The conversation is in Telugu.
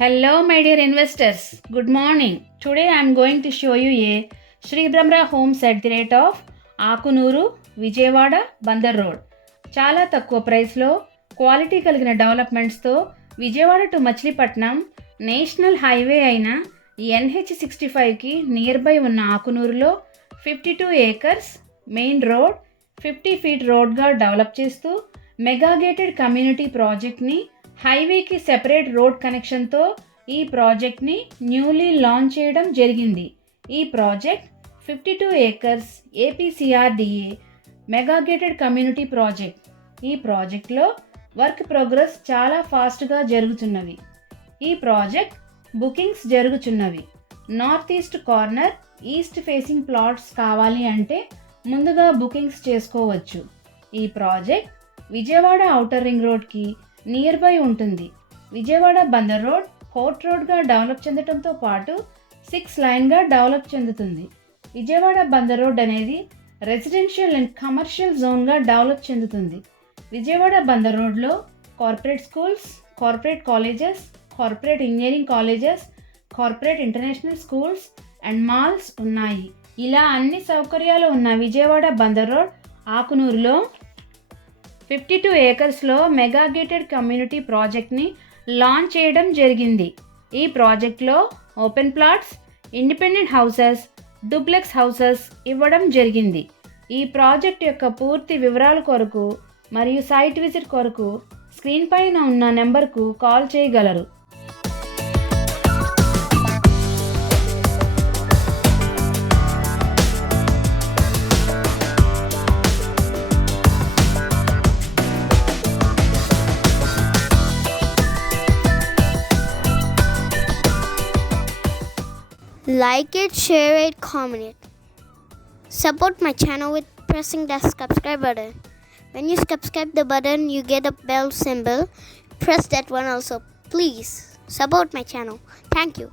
Hello, my dear investors. Good morning. Today I am going to show you a Sri Brahma Homes at the rate of Akunuru Vijayawada Bandar road. చాలా తక్కువ ప్రైస్లో క్వాలిటీ కలిగిన డెవలప్మెంట్స్తో Vijayawada to Machilipatnam national highway అయిన NH65కి నియర్ బై ఉన్న ఆకునూరులో 52 acres మెయిన్ రోడ్ 50 feet రోడ్గా డెవలప్ చేస్తూ మెగాగేటెడ్ కమ్యూనిటీ ప్రాజెక్ట్ని హైవేకి సెపరేట్ రోడ్ కనెక్షన్తో ఈ ప్రాజెక్ట్ని న్యూలీ లాంచ్ చేయడం జరిగింది. ఈ project 52 acres APCRDA mega gated community project. ఈ ప్రాజెక్ట్లో వర్క్ ప్రోగ్రెస్ చాలా ఫాస్ట్గా జరుగుతున్నవి. ఈ ప్రాజెక్ట్ బుకింగ్స్ జరుగుతున్నవి. North east corner east facing plots కావాలి అంటే ముందుగా బుకింగ్స్ చేసుకోవచ్చు. ఈ ప్రాజెక్ట్ విజయవాడ ఔటర్ రింగ్ రోడ్కి నియర్ బై ఉంటుంది. విజయవాడ బందర్ రోడ్ కోర్ట్ రోడ్గా డెవలప్ చెందడంతో పాటు 6 లైన్గా డెవలప్ చెందుతుంది. విజయవాడ బందర్ రోడ్ అనేది రెసిడెన్షియల్ అండ్ కమర్షియల్ జోన్గా డెవలప్ చెందుతుంది. విజయవాడ బందర్ రోడ్లో corporate schools, corporate colleges, corporate engineering colleges, corporate international schools and malls ఉన్నాయి. ఇలా అన్ని సౌకర్యాలు ఉన్న విజయవాడ బందర్ రోడ్ ఆకునూరులో 52 acresలో మెగాగేటెడ్ కమ్యూనిటీ ప్రాజెక్ట్ని లాంచ్ చేయడం జరిగింది. ఈ ప్రాజెక్ట్లో open plots, independent houses, duplex houses ఇవ్వడం జరిగింది. ఈ ప్రాజెక్ట్ యొక్క పూర్తి వివరాల కొరకు మరియు సైట్ విజిట్ కొరకు స్క్రీన్ పైన ఉన్న నెంబర్కు కాల్ చేయగలరు. Like it, share it, comment it. Support my channel with pressing the subscribe button. When you subscribe the button, you get a bell symbol. Press that one also. Please support my channel. Thank you.